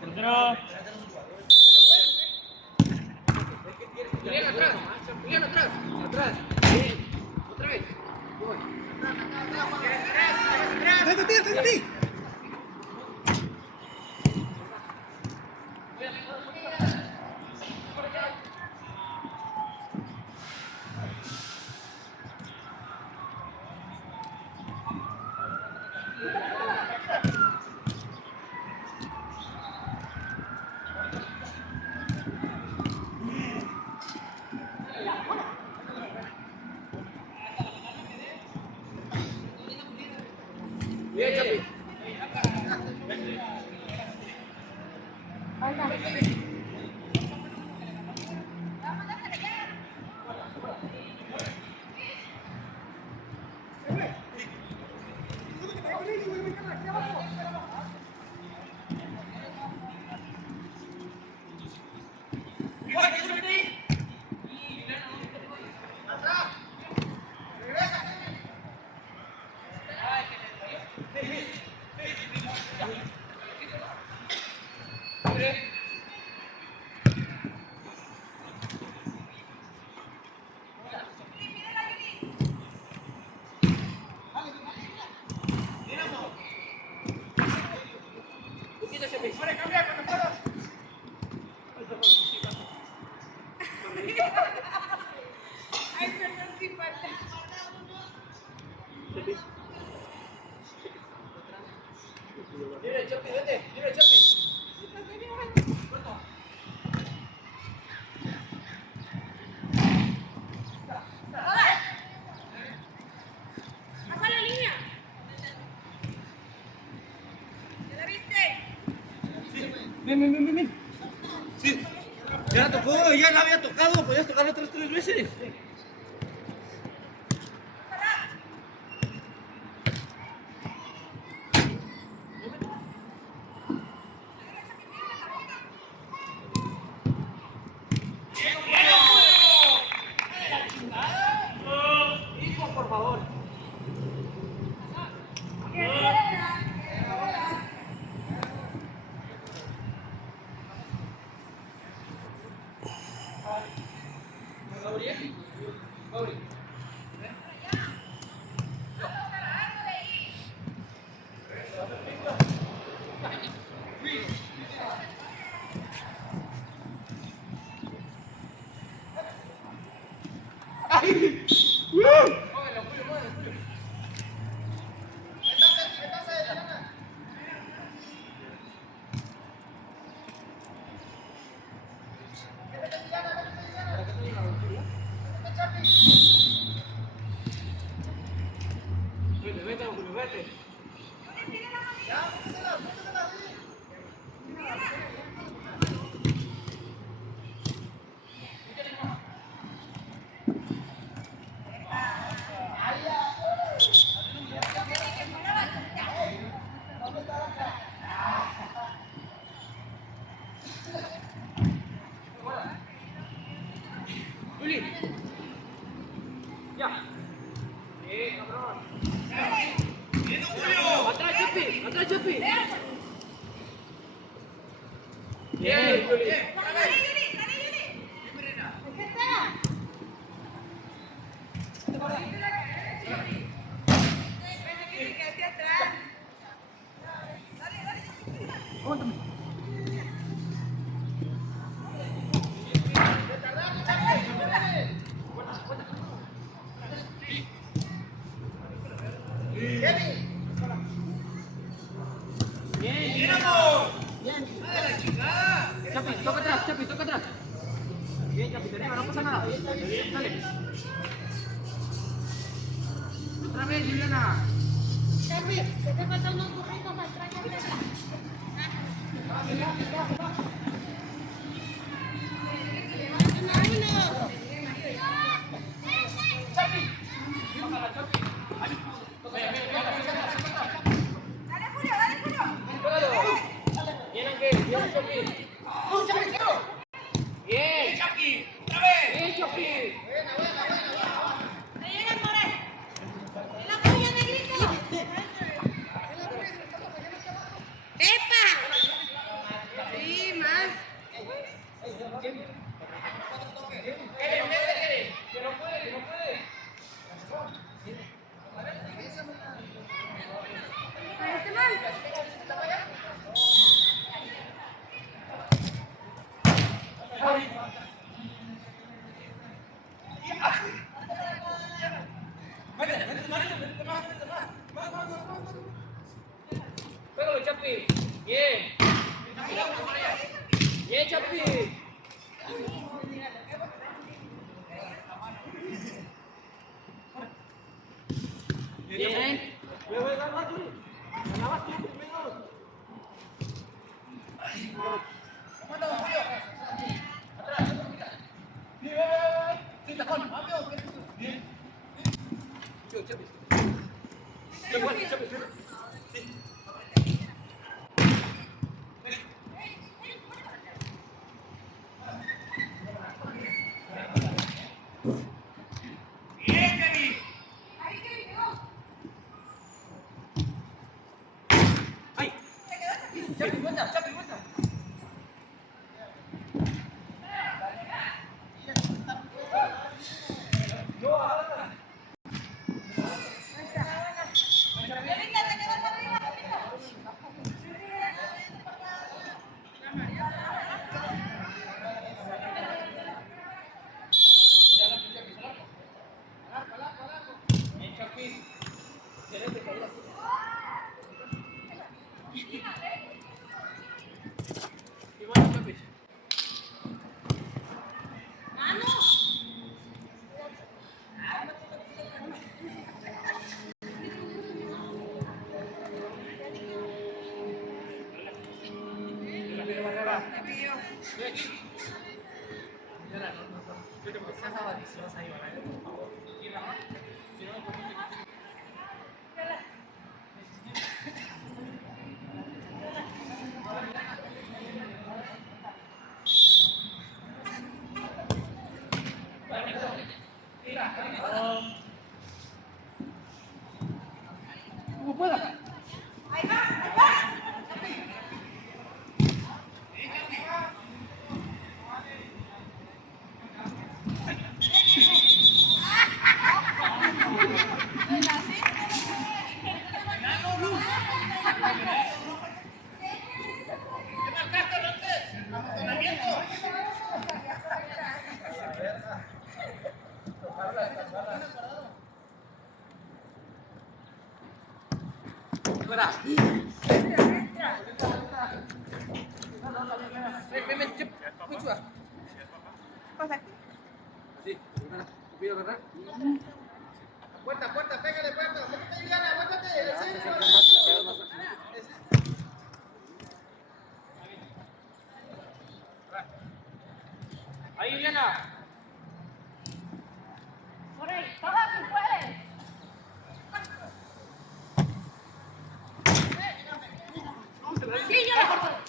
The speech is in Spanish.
Tercero. Bien atrás. Bien atrás. Atrás. Bien. Otra vez. Voy. ¡Atrás, ti! Bien, Chapi. Ay, perdón, sí falta. Libre, Chapi, vete. Libre, Chapi. ¡Pasa la línea! ¿Ya la viste? Ven. Sí. Ya la tocó, ya la había tocado, podías tocarla 3 veces. Hijo, por favor. Gabriel. Gabriel. Vete, Julio, vete. Juli. Ya. Bien, cabrón. ¡Viendo, Julio! Atrás, Chapi. Atrás, Chapi. Bien, Juli. Bien. Chapi, toca atrás, Chapi, toca atrás. Bien, Chapi, arriba, no pasa nada. Dale. Otra vez, Juliana. Chapi, te te faltan unos burritos atrás. Dale, Julio, dale, Julio. Bien, Ángel. Bien, Chapi. Bien. ¡Chapi! ¡Otra vez! Bien, Chapi. Ahí llega el Morel. ¡En la puya, negrito! ¡Epa! Sí, tacón. Bien. Chepe. Chepe. Ay. Chepe, vuelta. Levita, te quedas arriba, Levita. Igual, Chepe. Mano. Como pueda. Ahí va. Fuera. Ven, Chepe. Muy chua. Pasa. Sí, pido verdad. Puerta, pégale, puerta. Métete, Juliana, aguántate. Ahí, Juliana. Por ahí, todas si puedes. Sí, yo la corto.